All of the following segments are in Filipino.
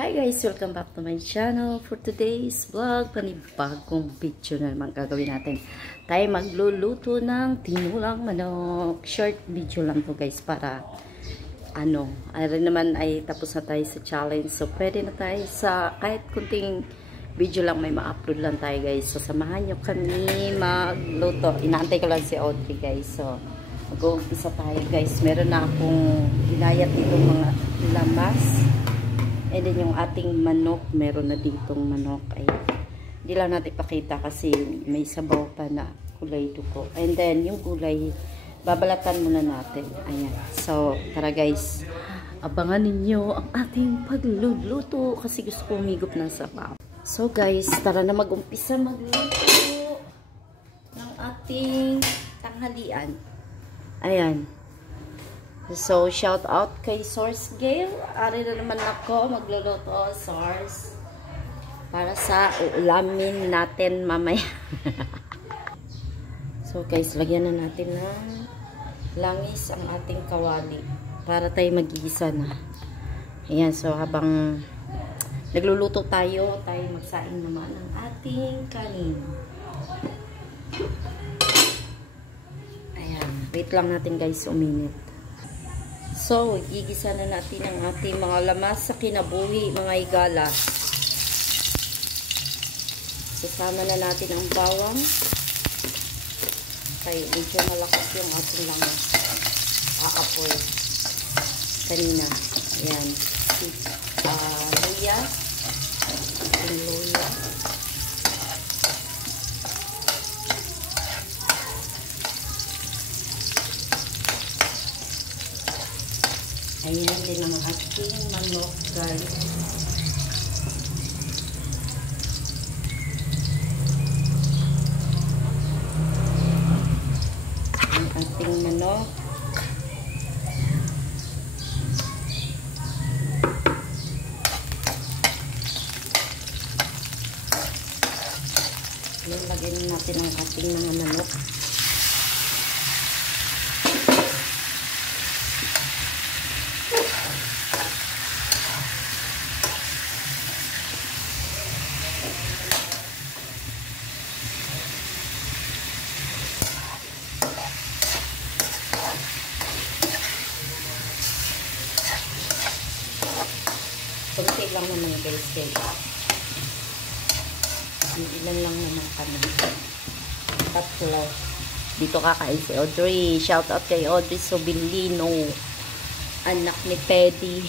Hi guys! Welcome back to my channel. For today's vlog, panibagong video na naman gagawin natin. Tayo magluluto ng tinulang manok. Short video lang to guys para ay naman ay tapos na tayo sa challenge. So pwede na tayo sa kahit kunting video lang may ma-upload lang tayo guys. So samahan nyo kami magluto. Inaantay ko lang si Audrey guys. So mag-uumpisa tayo guys. Meron na akong inayat dito mga lamas. And then yung ating manok, meron na ditong manok. Ay, hindi lang natin ipakita kasi may sabaw pa na kulay dugo. And then yung gulay, babalatan muna natin. Ayan. So, tara guys. Abangan ninyo ang ating pagluluto kasi gusto ko umigop ng sabaw. So guys, tara na mag-umpisa magluto ng ating tanghalian. Ayan. So, shout out kay Source Gale. Ari na naman ako magluluto, Source. Para sa ulamin natin mamaya. So, guys, lagyan na natin ng langis ang ating kawali. Para tayo magigisa na. Ayan, so habang nagluluto tayo magsaing naman ng ating kanin. Ayan, wait lang natin guys, uminit. So, gigisa na natin ang ating mga lamas sa kinabuhi, mga igala. Sasama na natin ang bawang. Kaya medyo malakas yung ating lamas. Aapoy. Kanina. Ayan. Luya. Ating luya. Ayan din ang ating manok guys. Ang ating manok. Ayan, lagyan natin ang ating mga manok. Kunti lang naman guys guys. Ilan lang naman kami. Tatlo. Dito kakain si Audrey. Shout out kay Audrey Sobilino. Anak ni Pedi.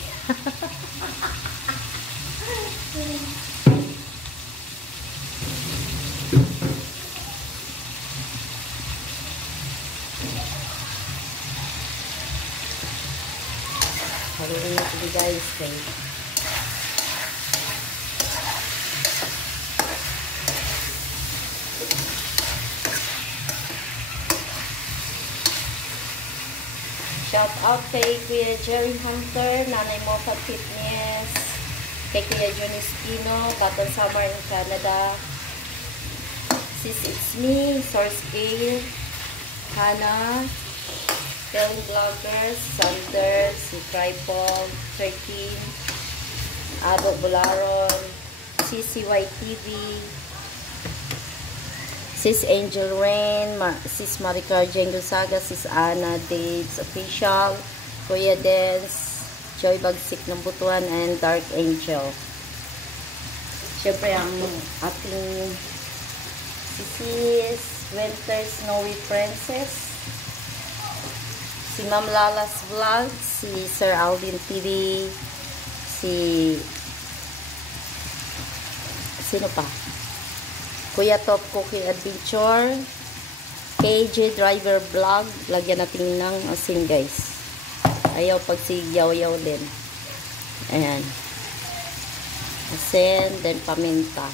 Haluin natin guys guys. Shout out kay Kuya Jerry Hunter, Nanay Mocha Fitness, kay Kuya Johnny Espino, Cotton Summer in Canada, Sis It's Me, Source Gale, Hannah, Film Vloggers, Sanders, si Tripod, 13, Ado Bularon, CCYTV, Sis Angel Rain, Sis Maricar Jengo Saga, Sis Ana Dates Official, Kuya Dance, Joy Bagsik ng Butuan, and Dark Angel. Siyempre ang ating Sis Winter Snowy Princess, si Ma'am Lala's Vlog, si Sir Alvin TV, sino pa? Kuya Top Cooking Adventure, KJ Driver Vlog. Lagyan natin ng asin guys. Ayaw pag sigyaw-yaw din. Ayan. Asin, then paminta.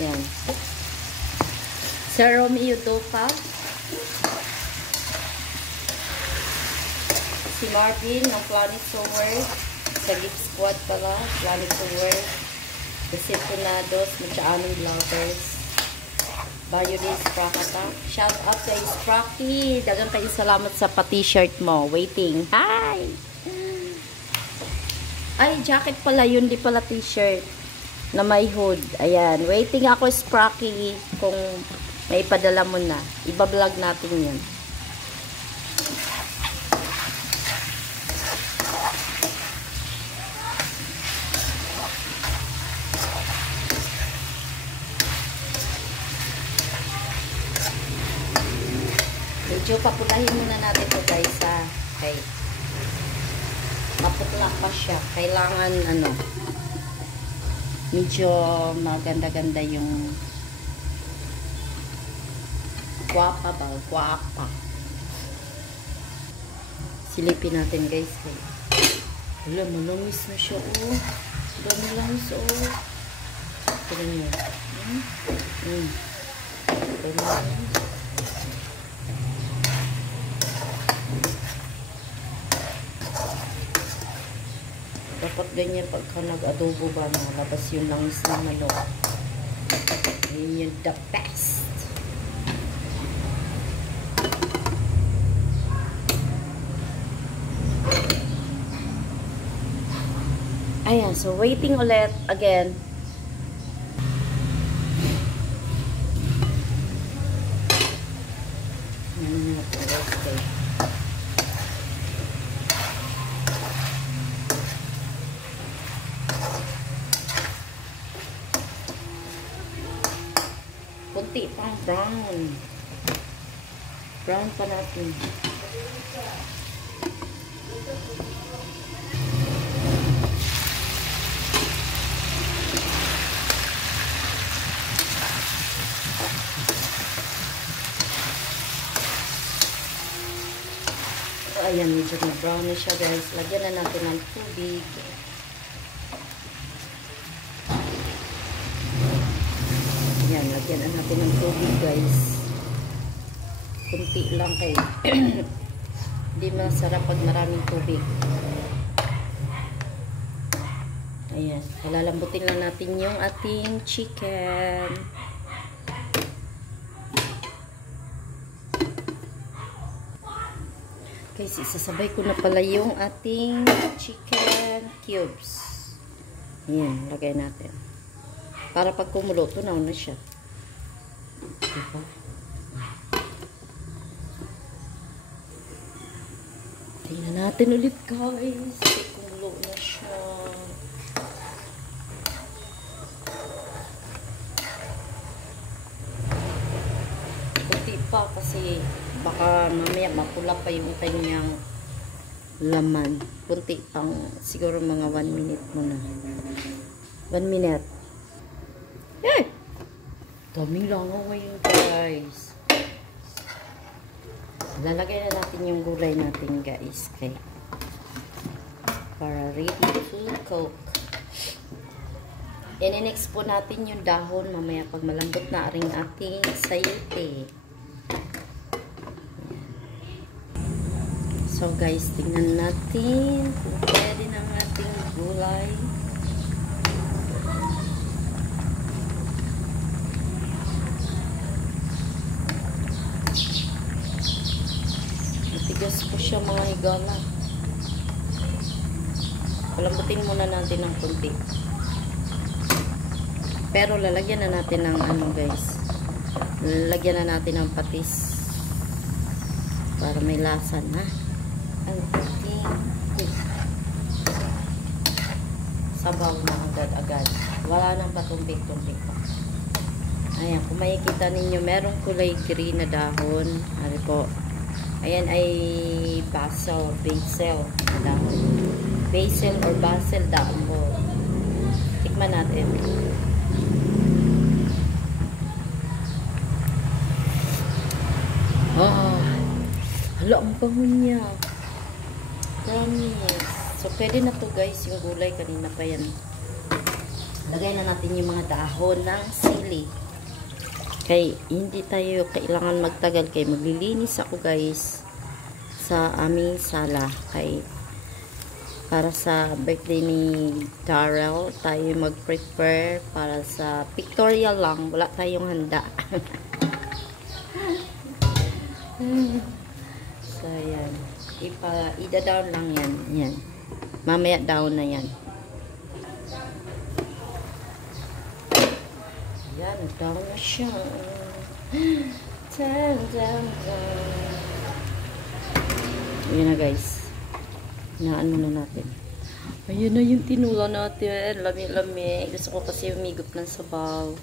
Ayan. Sir Romeo Dopa. Si Marvin ng Planet Sower. Sa Geek Squad pala, Planet Tour, Decepcionados, Machaanong Vloggers. Bayo din Sprakata. Shout out kay Spracky. Dagang kayo salamat sa pa-t-shirt mo. Waiting. Hi! Ay, jacket pala yun. Di pala t-shirt. Na may hood. Ayan. Waiting ako, Spracky. Kung may padala mo na. Iba-vlog natin yun. Medyo papulahin muna natin ito guys ha. Okay. Maputla pa siya. Kailangan ano, medyo maganda-ganda yung guwapa ba? Guwapa. Silipin natin guys. Wala, malangis na siya oh. Wala, malangis oh. Tignan nyo. Malangis. Dapat ganyan pagka nag-adobo ba, nakalabas yung langis ng manok. Yun yung the best. Ayan, so waiting ulit again. Okay. Kunti pang brown. Brown pa natin. Ayan, medyo na-brown na siya guys. Lagyan na natin ng tubig. Ayan, lagyan na natin ng tubig guys. Kunti lang kayo. Hindi masarap pag maraming tubig. Ayan, palalambutin lang natin yung ating chicken. Guys, isasabay ko na pala yung ating chicken cubes. Ayan, lagay natin. Para pag kumulo, tunaw na siya. Diba? Tingnan natin ulit guys. Kumulo na siya. Kunti pa kasi baka mamaya mapula pa yung kanyang laman. Kunti pang siguro mga 1 minute muna. 1 minute. Eh! Daming langaw ngayon guys. Lalagay na natin yung gulay natin guys. Okay. Para ready to cook. I-next po natin yung dahon mamaya pag malambot na rin ating sayote. So guys, tingnan natin kung pwede ng ating gulay. Matigas po siya mga higala. Palambutin muna natin ng kunti. Pero lalagyan na natin ng ano guys. Lalagyan na natin ng patis. Para may lasa na. Ang ating sabaw na agad-agad. Wala nang patumbik-tumbik pa. Ayan, kung makikita ninyo, merong kulay green na dahon. Ano po? Ayan ay basil dahon. Basil or basil dahon po. Tikman natin. Hala, ang bango niya. Promise. So, pwede na to guys, yung gulay. Kanina pa yan. Lagay na natin yung mga dahon ng sili. Kaya, hindi tayo kailangan magtagal. Kaya, maglilinis ako guys sa aming sala. Kaya, Para sa birthday ni Darrell, tayo mag-prepare para sa pictorial lang. Wala tayong handa. So, yan. Ida-down lang yan. Yan. Mamaya down na yan. Yan, down na siya. Down. Yan na guys. Naano na natin. Ayun na yung tinula natin. Lami-lami. Gusto ko kasi umigop ng sabaw.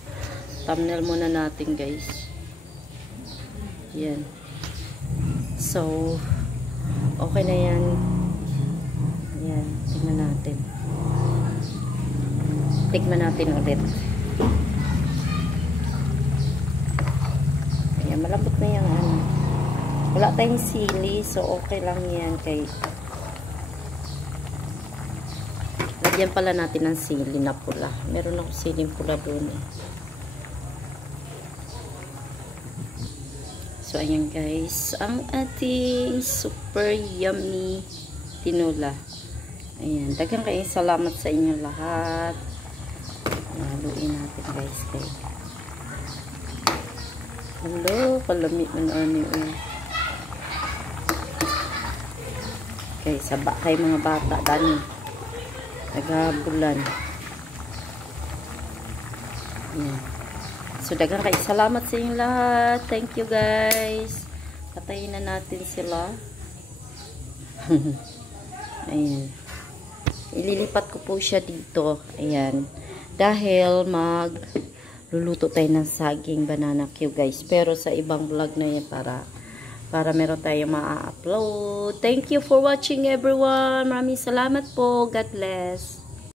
Thumbnail muna natin guys. Yan. So, okay na yan. Yan. Tingnan natin. Tikman natin ulit. Ayan. Malambot na yung ano. Wala tayong sili. So, okay lang yan kay lagyan pala natin ng sili na pula. Meron ako siling pula doon eh. So, ayan guys. Ang ating super yummy tinula. Ayan. Daghang kayong salamat sa inyo lahat. Haluin natin guys. Hello. Palamit na ano yun. Okay. Saba kayo mga bata. Dami. Nagabulan. Ayan. So, daghang kayo salamat sa inyo lahat. Thank you guys. Patayin na natin sila. Ayan. Ililipat ko po siya dito. Ayan. Dahil luluto tayo ng saging banana cue guys. Pero sa ibang vlog na yan para meron tayong ma-upload. Thank you for watching everyone. Maraming salamat po. God bless.